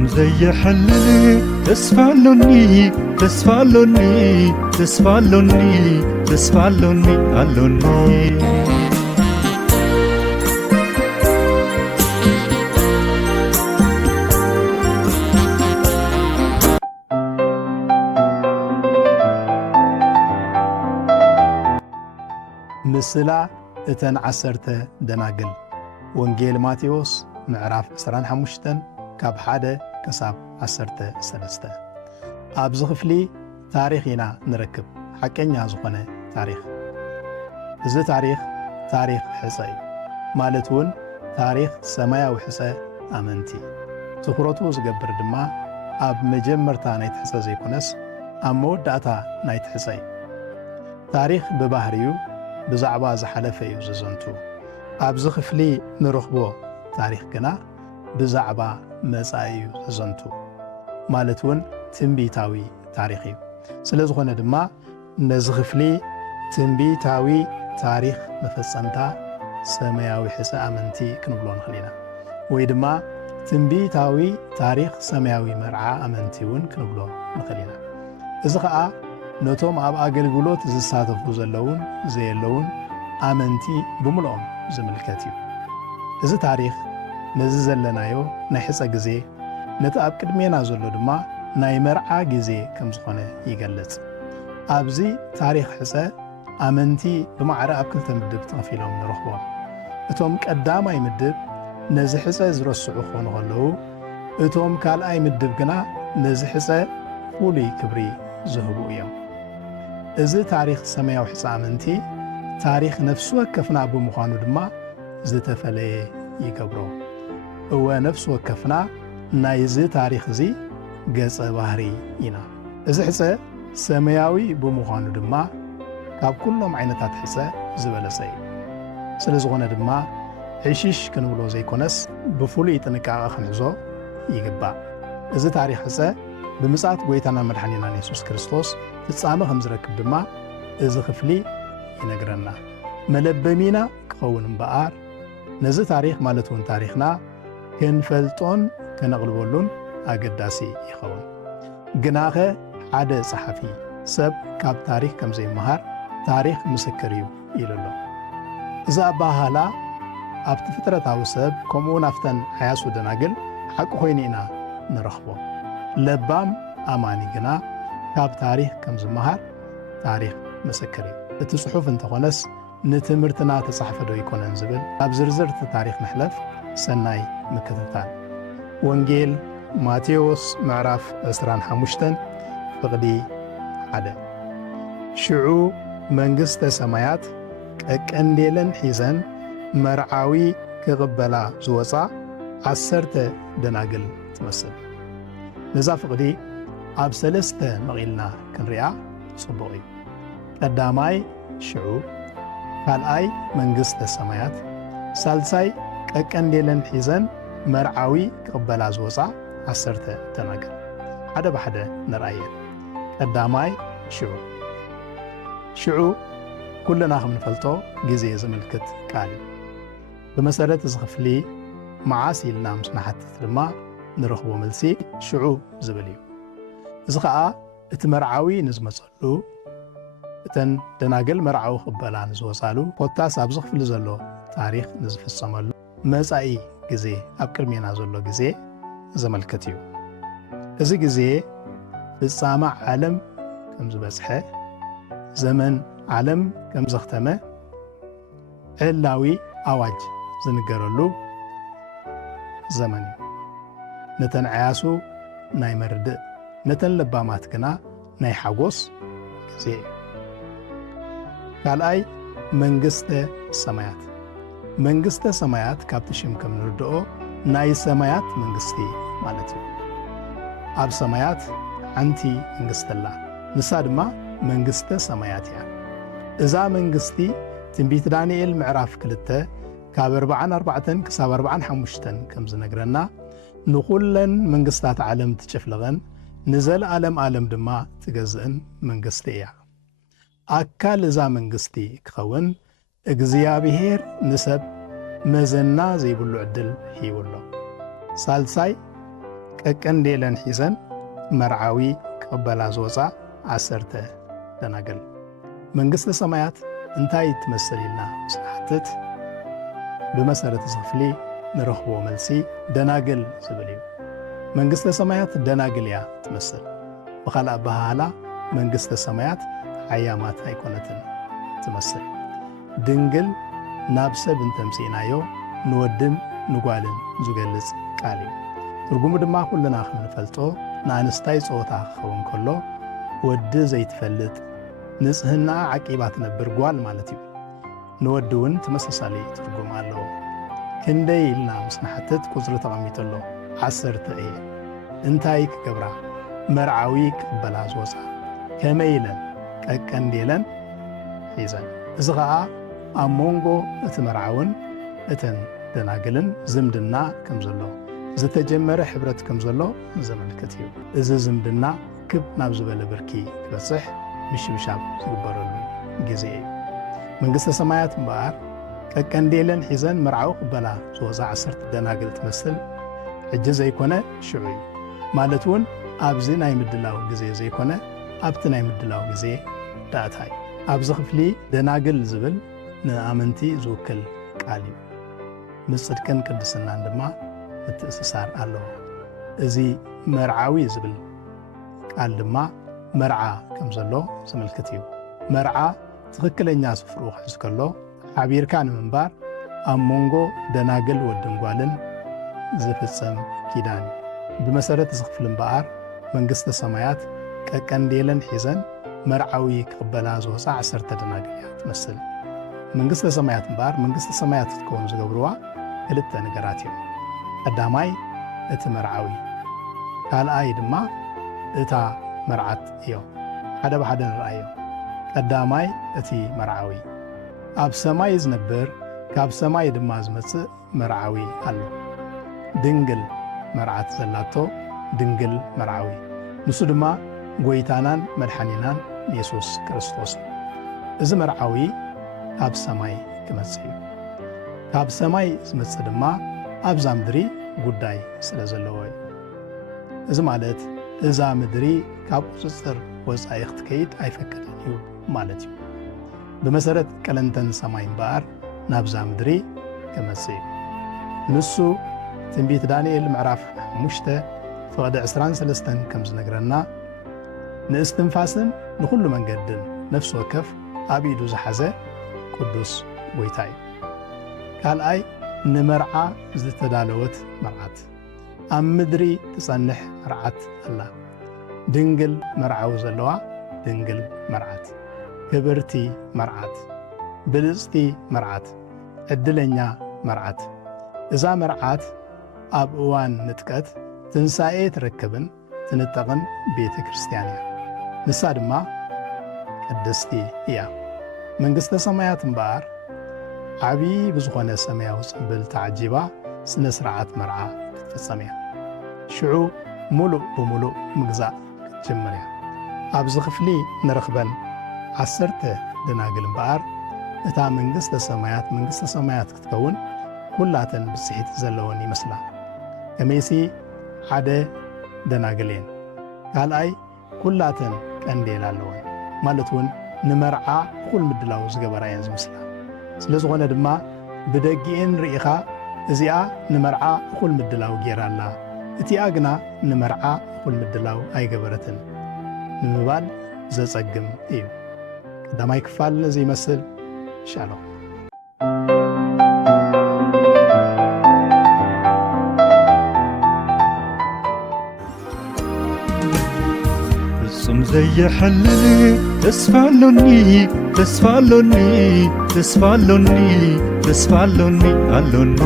حلم زي حللي تسفعلوني تسفعلوني تسفعلوني تسفعلوني علوني مسلا اتن عسرته دناقل وانجيل ماتيوس معراف 25 كاب حادة كساب عسرته سلسته أبز خفلي تاريخنا نركب حكينا زخنة تاريخ إذا تاريخ حسي مالتون تاريخ سمايا وحسي أمنتي تخرطو زقبر دما أب مجمرتا نايت حسي زي كونس أمود داتا نايت حسي تاريخ ببهريو بزعبا زحلفة يوززنتو أبز خفلي نرخبو تاريخ كنا بزعبا مسايو زنتو مالتون تنبيتاوي تاريخي سلازخونا دما نزخفلي تنبيتاوي تاريخ مفصمتا سماياوي حسا أمنتي كنبلون خلينا ويدما تنبيتاوي تاريخ سماياوي مرعى أمنتيون كنبلون خلينا إذا خا نتوم أب أجلجلوت زساتفو زلون زيلون أمنتي بملኦም زملكتيو إذا تاريخ نززلنايو نحس أجزي نتأب كدمينا زلو دما نايمرعى جزي كم زخنة يجلس أبزي تاريخ حسا أمنتي بمعرى أبكل تمدب تغفيلهم نرخبون اتوم كقداما يمدب نزي حسا زرسعو خون غلو اتوم كال أي مدب كنا نزي حسا فولي كبري زهبو يوم إذا تاريخ سمايا وحسا أمنتي تاريخ نفسه وكفنا أبو مخانو دما زتفلي يقبرو هو نفسه وكفنا نايزي تاريخ زي قص بحري ينا إذا حسا سماياوي بمخانو دما كاب كلهم عينتات حسا زبالسي سلزغونا دما عشيش كنولو زي كونس بفولي تنكاغا خنزو يقبا إذا تاريخ حسا بمساعد قويتانا مدحانينا نيسوس كريستوس تتصامه خمزركب دما إذا خفلي ينقرنا ملبمينا كخون مبقار نزي تاريخ مالتون تاريخنا كنفلطون كنقلبولون أقداسي يخون قناغة حادة صحفي سب كاب تاريخ كم زي مهار تاريخ مسكريو إلولو إذا أباهالا أبت فترة أو سب كمون أفتن حياسو دناقل حق خوينينا نرخبو لبام أماني قنا كاب تاريخ كم زي مهار تاريخ مسكريو التصحف انت خونس نتمرتنا تصحف دو يكون انزبل ابزرزر تاريخ محلف سناي مكتتان وانجيل ماتيوس معراف اسران حموشتن فقدي عدا شعو منقسط سمايات كانديلن حيزن مرعاوي كغبلا زوصا عسرت دناقل تمثل نزا فقدي اب سلسته مغيلنا كنريا صبوغي قداماي شعوب ካልኣይ መንግስተ ሰማያት ሳልሳይ ቀቀንዴለን ሒዘን መርዓዊ ክቕበላ ዝወፃ 10 ደናግል ሓደ ብሓደ ንርአየን ቀዳማይ ሽዑ ኩልና ከም ንፈልጦ ግዜ ዝምልክት ቃል እዩ ብመሰረት እዚ ክፍሊ መዓስ ኢልና ምስ ናሓትት ድማ ንረኽቦ መልሲ ሽዑ ዝብል እዩ እዚ ከዓ እቲ መርዓዊ ንዝመፀሉ እተን ደናግል መርዓዊ ክበላ ንዝወፃሉ ኮታስ ኣብ ዝኽፍሊ ዘሎ ታሪክ ንዝፍፀመሉ መጻኢ ግዜ ኣብ ቅድሜና ዘሎ ግዜ ዘመልክት እዩ እዚ ግዜ ፍጻመ ዓለም ከም ዝበፅሐ ዘመን ዓለም ከም ዘኽተመ ዕላዊ ኣዋጅ ዝንገረሉ ዘመን እዩ ነተን ዓያሱ ናይ መርድእ ነተን ለባማት ግና ናይ ሓጎስ ግዜ እዩ ካልኣይ መንግስተ ሰማያት ካብቲ ሽም ከም ንርድኦ ናይ ሰማያት መንግስቲ ማለት እዩ ኣብ ሰማያት ሓንቲ መንግስቲ ኣላ ንሳ ድማ መንግስተ ሰማያት እያ እዛ መንግስቲ ትንቢት ዳንኤል ምዕራፍ 2 ካብ 44 ክሳብ 45 ከም ዝነግረና ንኹለን መንግስታት ዓለም ትጭፍልቐን ንዘለዓለም ዓለም ድማ ትገዝእን መንግስቲ እያ أكال إذا منغستي كخون እግዚአብሔር ንሰብ መዘና ዘይብሉ ዕድል ሂብሎ ሳልሳይ ቀቀንዴለን ሒዘን መርዓዊ ክቕበላ ዝወፃ 10 ደናግል። መንግሥተ ሰማያት እንታይ ትመስል ኢልና ምስ ንሓትት ብመሰረት እዚ ክፍሊ ንረኽቦ መልሲ ደናግል ዝብል እዩ። መንግሥተ ሰማያት ደናግል እያ ትመስል። ብኻልእ ኣባሃህላ መንግሥተ ሰማያት ሓያማት ኣይኮነትን ትመስል። ድንግል ናብ ሰብ እንተምፂእናዮ ንወድን ንጓልን ዝገልጽ ቃል እዩ። ትርጉሙ ድማ ኩልና ከምንፈልጦ ንኣንስታይ ጾታ ክኸውን ከሎ ወዲ ዘይትፈልጥ ንጽህና ዓቂባ ትነብር ጓል ማለት እዩ። ንወዲ እውን ተመሳሳሊ ትርጉም ኣለዎ። ክንደይ ኢልና ምስ ንሓትት ቁፅሪ ተቐሚጡሎ 10 እየ። እንታይ ክገብራ መርዓዊ ክቕበላ ዝወፃ ከመይ ኢለን ቀቀንዴለን ሒዘን። እዚ ኸዓ ኣብ መንጎ እቲ መርዓውን እተን ደናግልን ዝምድና ከም ዘሎ ዝተጀመረ ሕብረት ከም ዘሎ ዘመልክት እዩ። እዚ ዝምድና ክብ ናብ ዝበለ ብርኪ ክበፅሕ ምሽብሻብ ዝግበረሉ ግዜ እዩ። መንግሥተ ሰማያት እምበኣር ቀቀንዴለን ሒዘን መርዓዊ ክበላ ዝወፃ 10 ደናግል ትመስል ሕጂ ዘይኮነ ሽዑ እዩ ማለት እውን ኣብዚ ናይ ምድላው ግዜ ዘይኮነ ኣብቲ ናይ ምድላው ግዜ ዳእታ እዩ። ኣብዚ ክፍሊ ደናግል ዝብል ንኣመንቲ ዝውክል ቃል እዩ። ምስ ጽድቅን ቅድስናን ድማ ምትእስሳር ኣለዎ። እዚ መርዓዊ ዝብል ቃል ድማ መርዓ ከም ዘሎ ዘመልክት እዩ። መርዓ ትኽክለኛ ስፍሩ ክሕዝ ከሎ ሓቢርካ ንምንባር ኣብ መንጎ ደናግል ወድን ጓልን ዝፍጸም ኪዳን እዩ። ብመሰረት እዚ ክፍሊ እምበኣር መንግሥተ ሰማያት ቀቀንዴለን ሒዘን መርዓዊ ክቕበላ ዝወፃ 10 ደናግል እያ ትመስል። መንግሥተ ሰማያት እምበኣር መንግሥተ ሰማያት ክትከውን ዝገብርዋ 2 ነገራት እዮም። ቀዳማይ እቲ መርዓዊ፣ ካልኣይ ድማ እታ መርዓት እዮም። ሓደ ብሓደ ንርአዮ። ቀዳማይ እቲ መርዓዊ ኣብ ሰማይ ዝነብር ካብ ሰማይ ድማ ዝመጽእ መርዓዊ ኣሎ። ድንግል መርዓት ዘላቶ ድንግል መርዓዊ ንሱ ድማ ጐይታናን መድሓኒናን ኢየሱስ ክርስቶስ። እዚ መርዓዊ ካብ ሰማይ ክመጽእ እዩ። ካብ ሰማይ ዝመጽእ ድማ ኣብዛ ምድሪ ጉዳይ ስለ ዘለዎ እዩ። እዚ ማለት እዛ ምድሪ ካብ ቁፅፅር ወፃኢ ክትከይድ ኣይፈቀደን እዩ ማለት እዩ። ብመሰረት ቀለንተን ሰማይ እምበኣር ናብዛ ምድሪ ክመጽእ እዩ። ንሱ ትንቢት ዳንኤል ምዕራፍ 5 ፍቕዲ 23 ከም ዝነግረና ንእስትንፋስን ንኹሉ መንገድን ነፍሲ ወከፍ ኣብ ኢዱ ዝሓዘ ቅዱስ ጐይታ እዩ። ካልኣይ ንመርዓ ዝተዳለወት መርዓት ኣብ ምድሪ ትጸንሕ መርዓት ኣላ። ድንግል መርዓዊ ዘለዋ ድንግል መርዓት፣ ክብርቲ መርዓት፣ ብልጽቲ መርዓት፣ ዕድለኛ መርዓት። እዛ መርዓት ኣብ እዋን ንጥቀት ትንሣኤ ትረክብን ትንጠቕን ቤተ ክርስቲያን እያ። ንሳ ድማ ቅድስቲ እያ። መንግሥተ ሰማያት እምበኣር ዓብዪ ብዝኾነ ሰማያዊ ጽምብል ተዓጂባ ስነ ሥርዓት መርዓ ክትፍጸም እያ። ሽዑ ሙሉእ ብምሉእ ምግዛእ ክትጅምር እያ። ኣብዚ ክፍሊ ንረኽበን 10 ደናግል እምበኣር እታ መንግሥተ ሰማያት ክትከውን ኩላተን ብጽሒት ዘለወን ይመስላ። ከመይሲ ሓደ ደናግል እየን፣ ካልኣይ ኩላተን ቀንዴል ኣለወን ማለት እውን ንመርዓ እኹል ምድላው ዝገበራ እየን ዝምስላ። ስለ ዝኾነ ድማ ብደጊአን ርኢኻ እዚኣ ንመርዓ እኹል ምድላው ጌራ ኣላ፣ እቲኣ ግና ንመርዓ እኹል ምድላው ኣይገበረትን ንምባል ዘጸግም እዩ። ቀዳማይ ክፋል ነዚ ይመስል። ሻሎም። ፍጹም ዘየሐልል ተስፋሎኒ ተስፋሎኒ ተስፋሎኒ ተስፋሎኒ አሎኒ